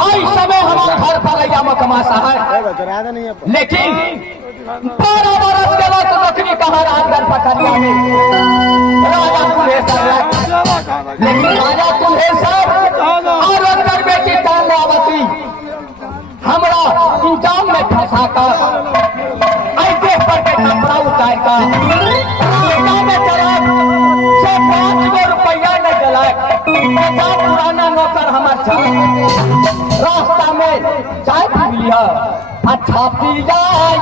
आई समय हमारे घर पर कमासा है, लेकिन 12 बरस के बाद नौकरी कहा राजगढ़ पकड़िया में राजा कुल्हेश्वर है, लेकिन राजा कुल्हेश्वर और अंदर बेटी चांदावती हमरा इंजाम में फंसा कर ऐसे पर के कपड़ा उतार कर में चला से 5 रुपया न जलाए। पुराना नौकर हमार रास्ता में चाय पी लिया, अच्छा पी जाए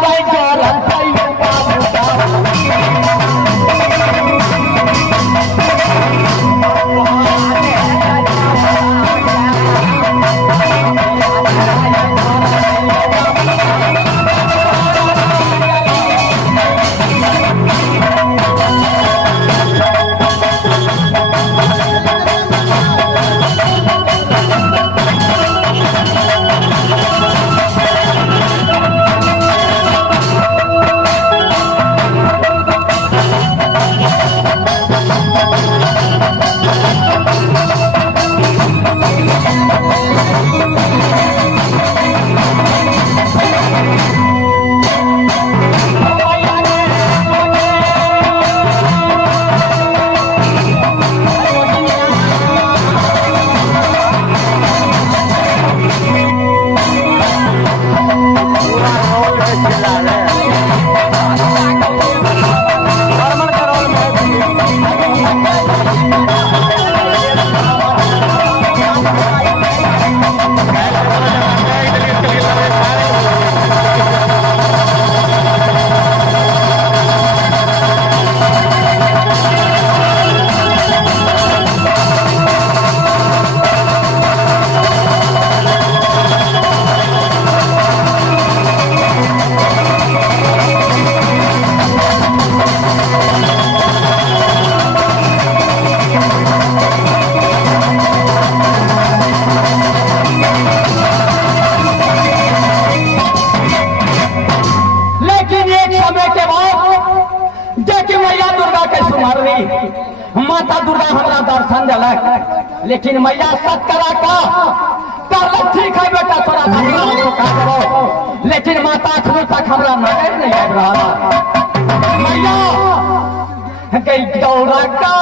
माता दुर्गा हमारा दर्शन दिलक, लेकिन मैया सत्करा का ठीक है बेटा तोरा करो, लेकिन माता अखनी तक हमारा नजर नहीं आब रहा। मैया गई दौड़ा का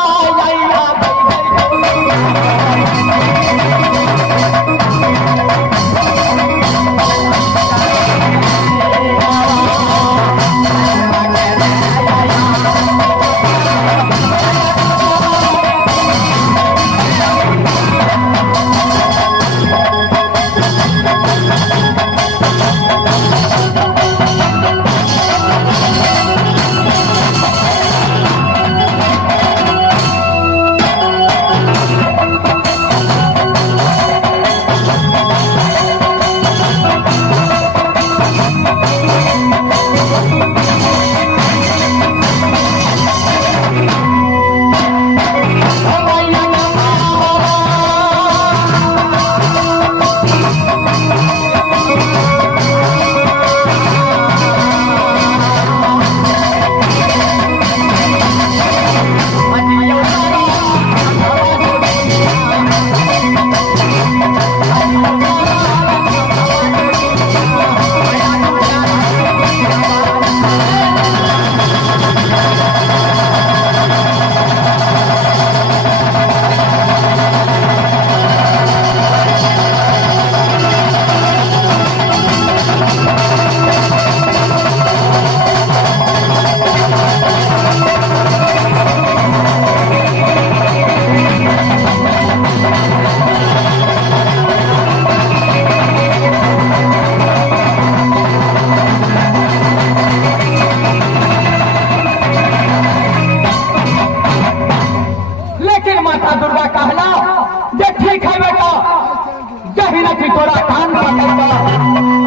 कहीं न कि तोरा कान पकड़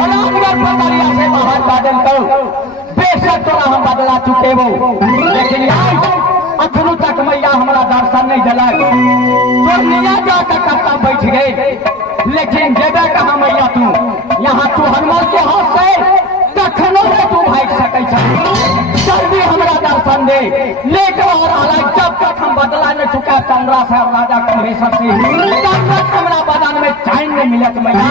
राजगढ़ पकड़िया से बाहर बादल करो। बेशक तोरा हम बदला चुके वो, लेकिन आज अखनू तक मैया हमारा दर्शन नहीं दिलक। तो निया जाकर कत्ता बैठ गए, लेकिन जेबे कहा मैया तू यहाँ तू हनुमान के हाथ से कखनो से तू भाग सकै छ। जल्दी हमरा दर्शन दे, लेकर और अलग जब तक हम बदला न चुका चंद्रा से और राजा कुम्भेश्वर से, तब तक हमरा बदन में चैन नहीं मिलत मैया।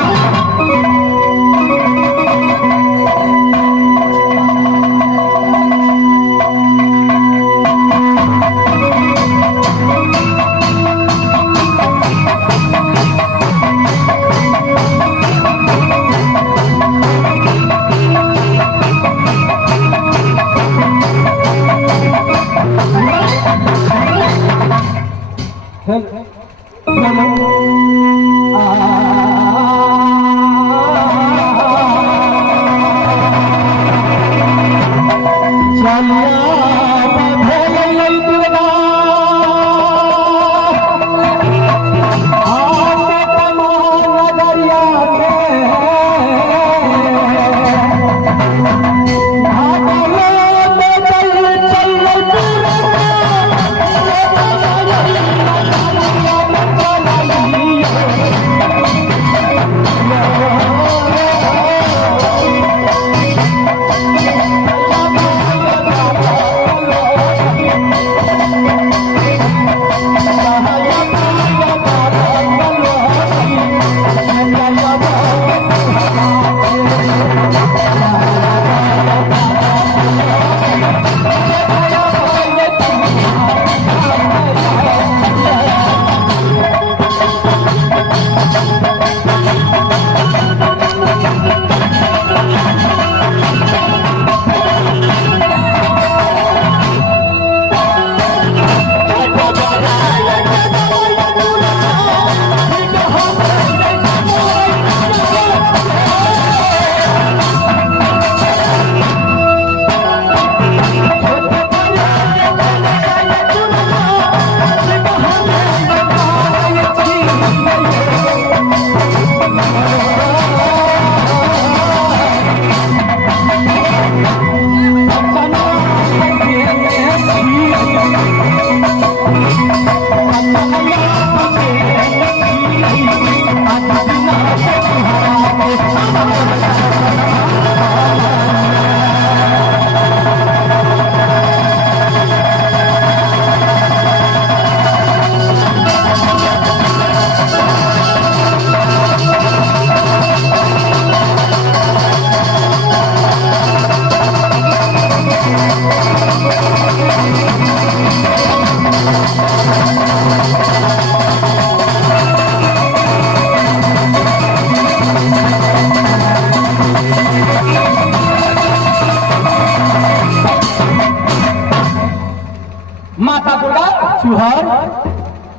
माता दुर्गा चूहर,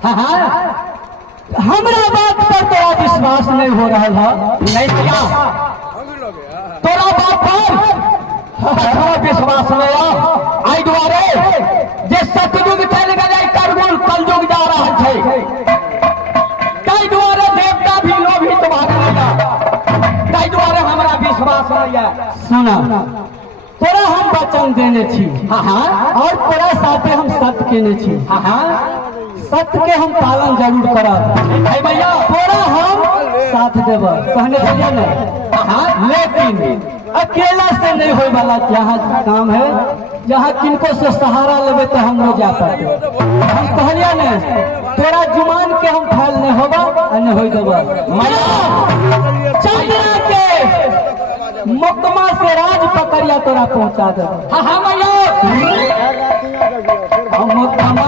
हाँ हमरा बात पर तोरा विश्वास नहीं हो रहा है। नहीं किया तोरा बात पर विश्वास नहीं आई द्वारे जे सतयुग चल गए करबुल कलयुग जा रहा है। कई द्वारे देवता भी लोभित भागा, कई द्वारे हमरा विश्वास नहीं है। सुना तोरा हम वचन देने छी, और तोरा साथे हम सत्य केने छी, सत्य के हम पालन जरूर करब भैया। तोरा हम साथ देब कहने चलिए नहीं, लेकिन अकेला से नहीं होए वाला यहाँ काम है। जहाँ किनको से सहारा लेवे तो हम लोग जा पाते। हम कहलिए नहीं तोरा जुमान के हम फैल नहीं होगा नहीं हो देबा। चंद्रा के मुकमा से राज पकड़िया तोरा पहुंचा दे। मुकमा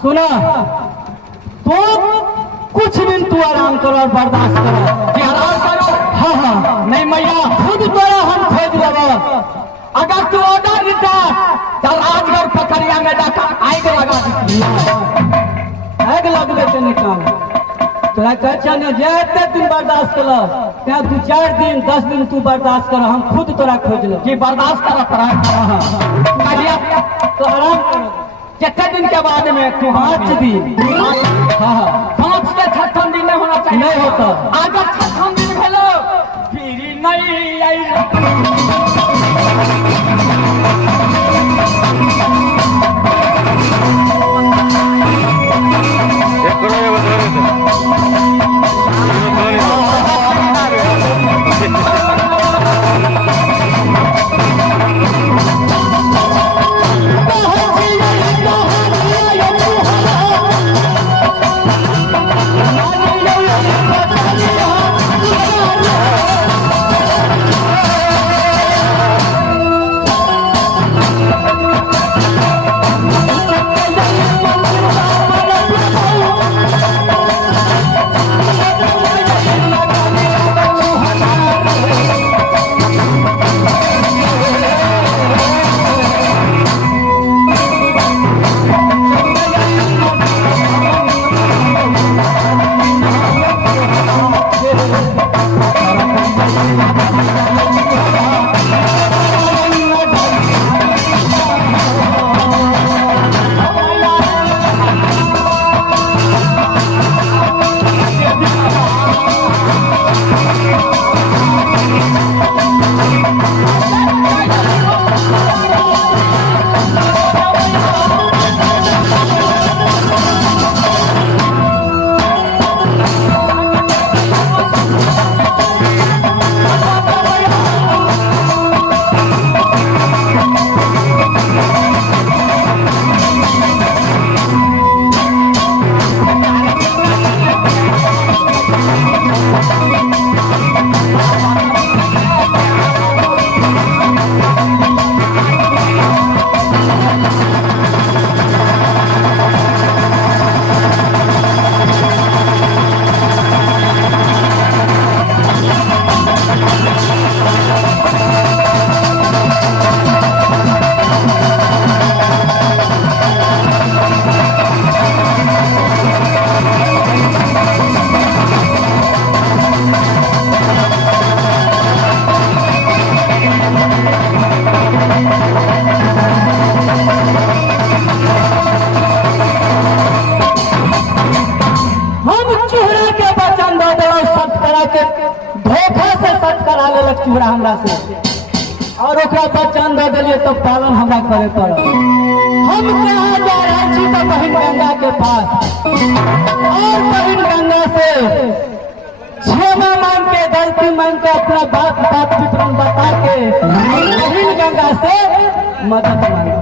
सुना तो कुछ दिन तू आराम करो और बर्दाश्त करो। आराम करो? हाँ हाँ, नहीं मैया खुद तोरा हम खोज लेबो। अगर तू ऑर्डर देता तो राजगढ़ पकड़िया में जाकर आग लगा दी, आग लग देते निकाल। तोरा कह न जे दिन बर्दाश्त कर क्या 2-4 दिन 10 दिन तू बर्दाश्त कर, हम खुद तोरा खोज लो। जी बर्दाश्त कर तो आराम करो। कितने दिन के बाद में? 5 दिन। हाँ 5 से 6 दिन नहीं होना चाहिए। नहीं होता। अगर 6 दिन भेलो फिर नहीं आई। चूड़ा हमरा से और ओकरा बच्चन दे दिलिए तो पालन हमरा करे पड़ल। हम कहाँ जा रहे छी तो पास और बहन गंगा से क्षमा मांग के, गलती मांग के, अपना बात पितरन बता के बहन गंगा से मदद मांगो।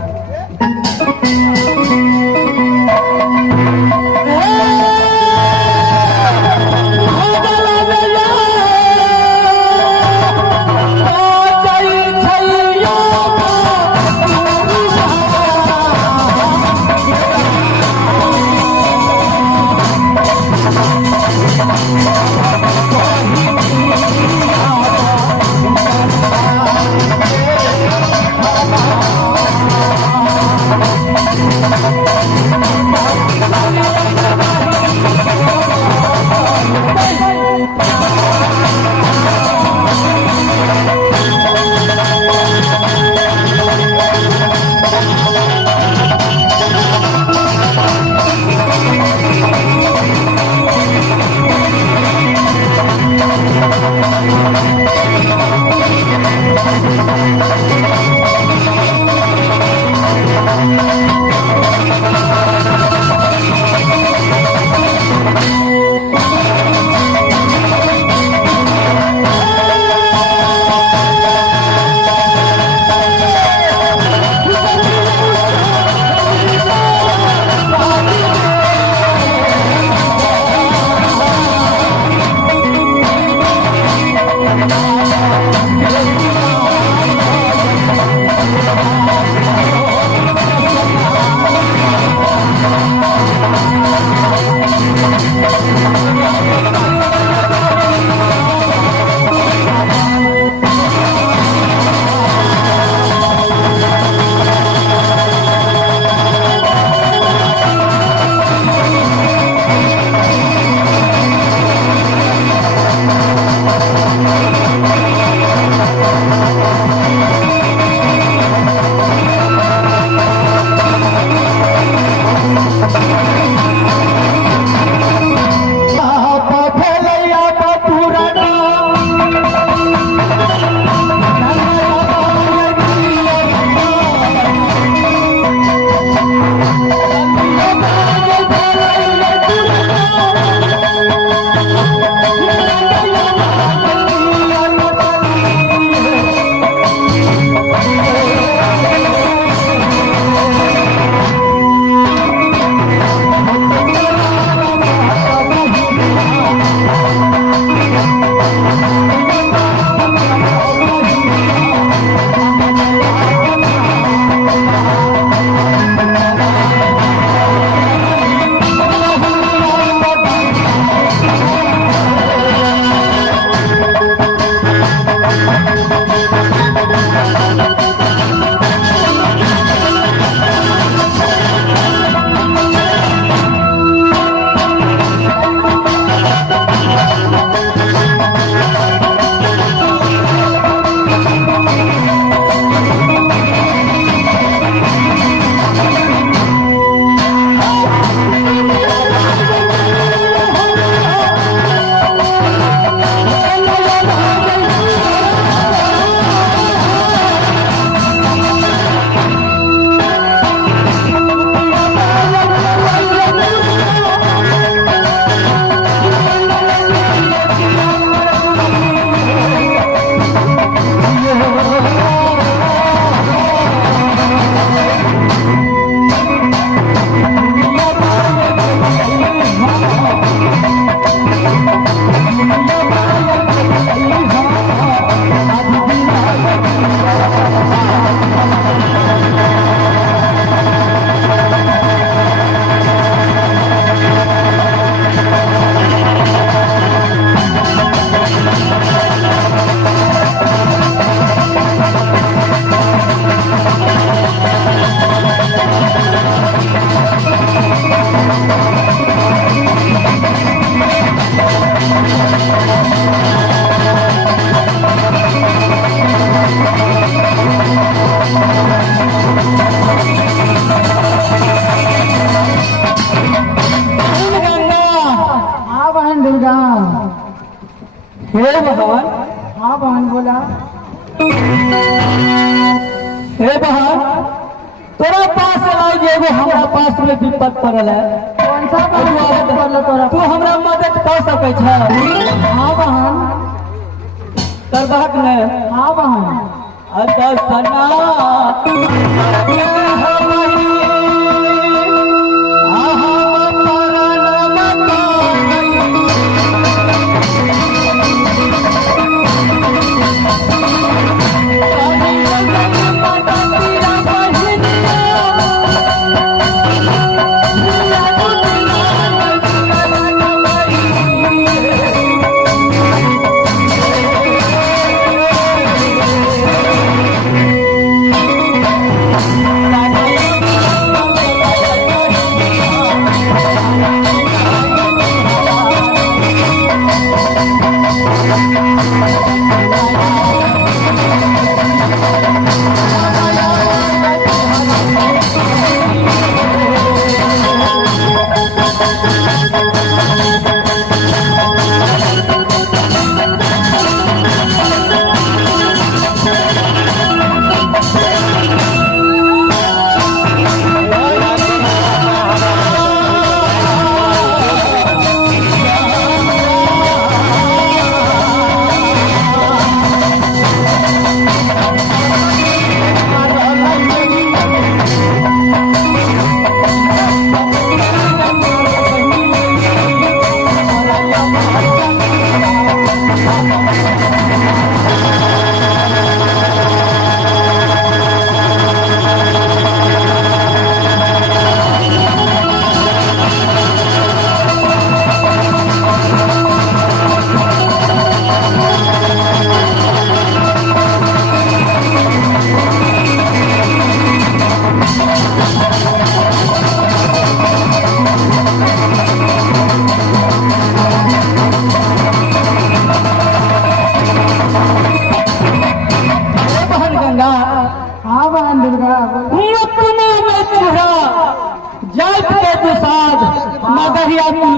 हे भगवान। हाँ बहन बोला। हे बहन तोरा पास लाई एगो हमरा पास में विपद पड़ल है। तू हमरा मदद कर सकै छ। हाँ बहन करबाक ने। हाँ बहन अच्छा सना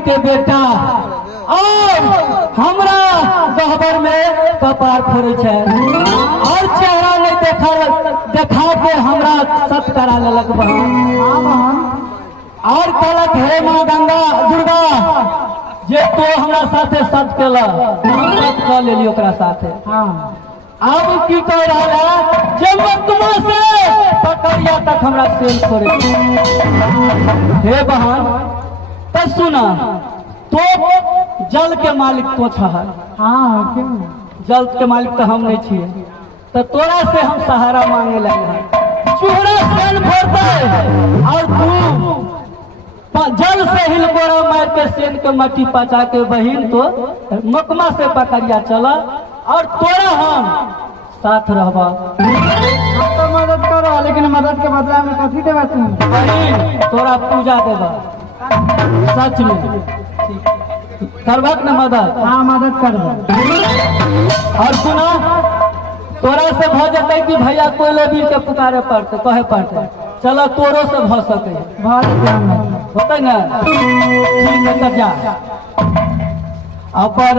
के बेटा और हमरा गहबर में कपार फोड़े छे और चेहरा नहीं देखा के हमरा सत करा लेलक बहन और कहलक हे माँ गंगा दुर्गा जे तो हमरा साथे सत केला हम सत कर लेली ओकरा साथे। अब की कह रहा है जब तुम से पकड़िया तक हमरा सेल करे। हे बहन तो सुना तो जल के मालिक तो था। हाँ क्यों जल के मालिक तो हम नहीं छिए तो तोरा से हम सहारा मांगे लगे चूड़ा सेल फोड़ते और तू जल से हिलकोरा मार के सेन के मट्टी पचा के बहिन तो मकमा से पकड़िया चला और तोरा हम साथ रहबा। तो मदद करो लेकिन मदद के बदला में कथी देबा तुम? तोरा पूजा देबा सच में करबक न मदद? हाँ मदद करबा। और सुना तोरा से भ जते कि भैया कोई लेबी के पुकारे पड़ते कहे पड़ते चलो तोरो से भ सके होते न ठीक है तब जा अपर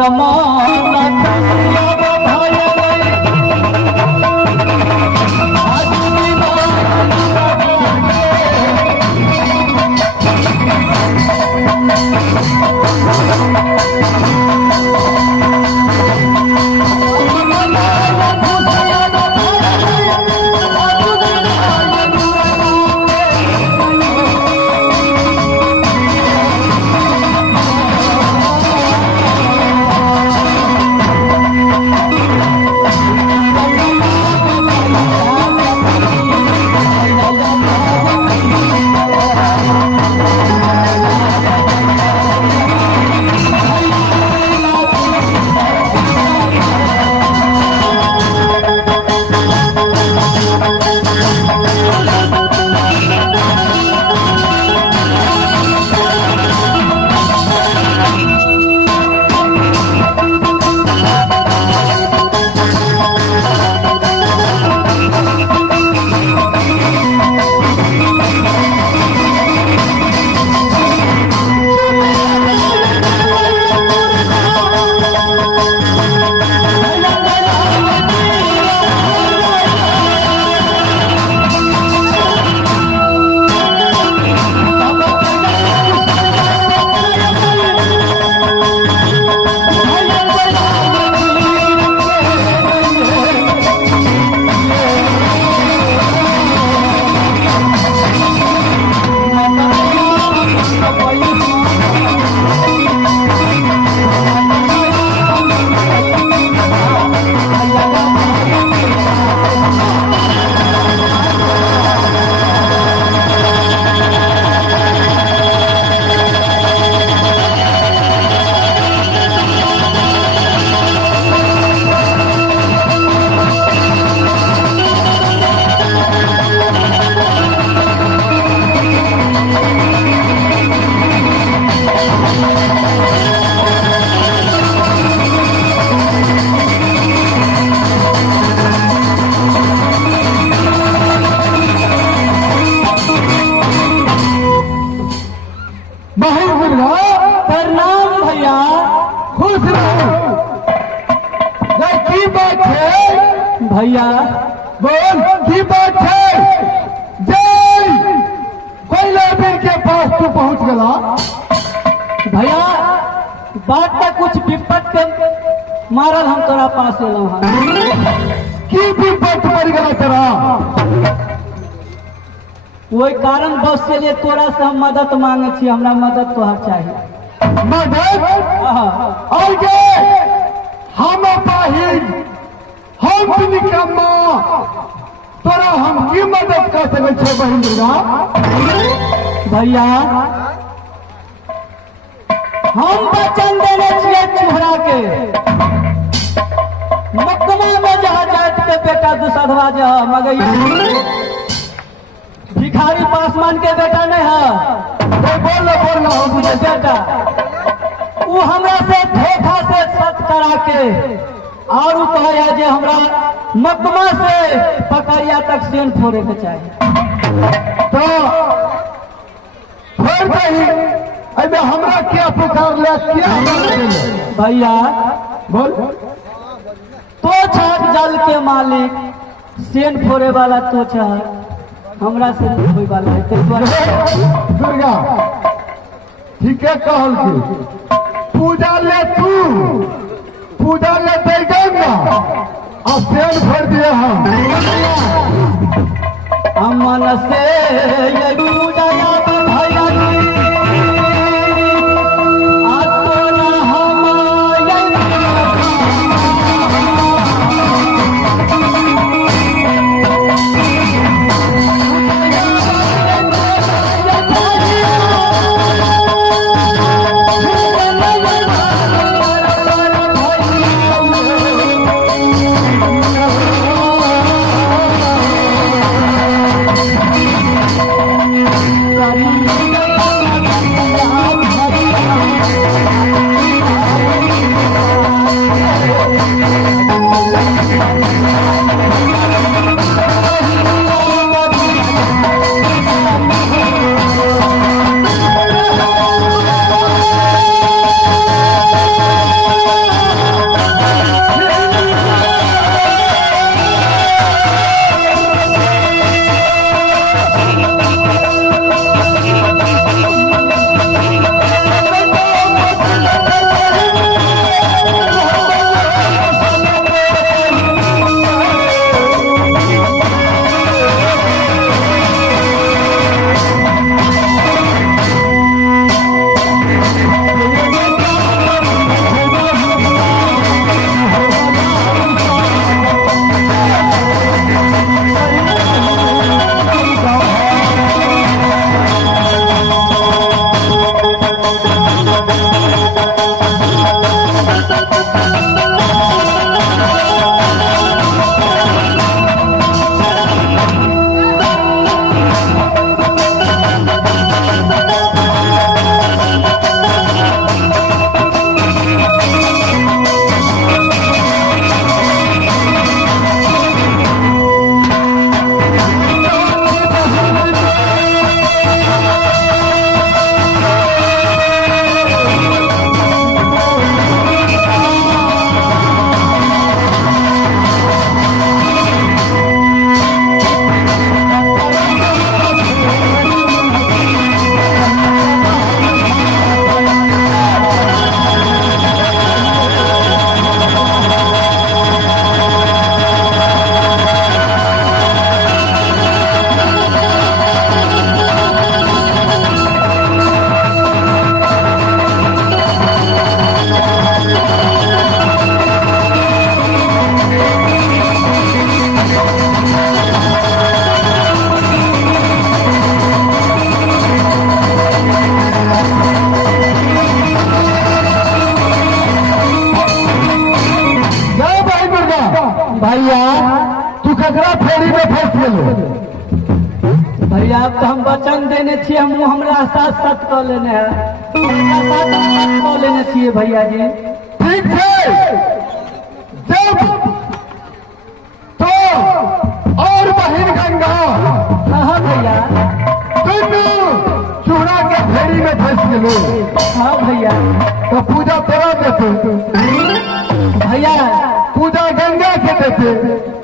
भैया बोल की बात है। जय पहले दिन के पास तू पहुंच गला। भैया बात का कुछ विपत के मारल हम तोरा पास एलौ की विपत पड़ गला तेरा। वही कारण बस से लिए तोरा से हम मदद मांगे छी। हमरा मदद तोहर चाहिए। मदद और के हम पाहिज हम निकम्मा तोरा हम की मदद कर सके छे बहिन दुर्गा। भैया हम वचन देने छिए चूहरा के मकमा में जहाँ जात के बेटा दुसधवा जे मगैया भिखारी पासवान के बेटा नहीं है। बोल मुझे बेटा वो हमरा से धोखा से सत करा के और वो कहा जे हमरा मकमा से पकड़िया तक सेन फोड़े के चाहिए। तो फिर कही अबे हमरा क्या पुकार ले क्या भैया बोल। तो छाक जल के मालिक सेन फोड़े वाला तो छा हमरा से नहीं होई वाला है। ते दुर्गा ठीक है कहल की पूजा ले तू पूजा ले दे गंगा और सेन भर दिए हम मन से ये पूजा याद भैया ककरा फेरी में फंस गेलो। भैया अब तो हम वचन देने छिए, हम हमरा साथ साथ कर लेने हैं, कर लेने छिए भैया जी। ठीक है, जब तो और बहिन गंगा हाँ भैया दोनों चूड़ा के फेरी में फंस गेलो। हाँ भैया तो पूजा तोरा देते भैया पूजा गंगा के देते।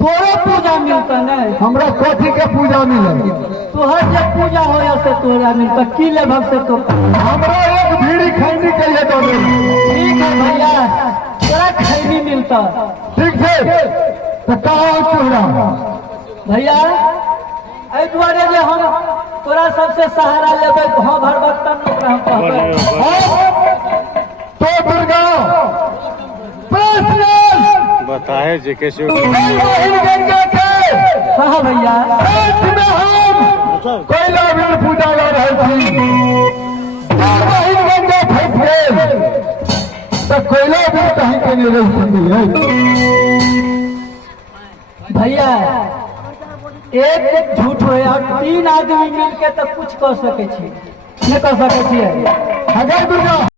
तोरे पूजा मिलता नहीं, हमरा कथी के पूजा मिले? तोहर जे पूजा हो से तोरा मिलता की ले भग से तो। हमरा एक बीड़ी खैनी के लिए दो दे। ठीक है भैया, तोरा खैनी मिलता। ठीक है तो कहाँ चूड़ा भैया एहि दुआरे जे हम तोरा सबसे सहारा लेबै भाव भरबक तब न ओकरा हम कहबै। तो दुर्गा पर्सनल बताए जे कैसे गंगा के हाँ भैया, पेट में हम कोयला भी पूजा कर रहे थी। गंगा फंस गए तो कोयला भी कहीं के नहीं रह सकती है। भैया एक झूठ हो और 3 आदमी मिल के तो कुछ कर सके छी, नहीं कर सके छियै। अगर दुर्गा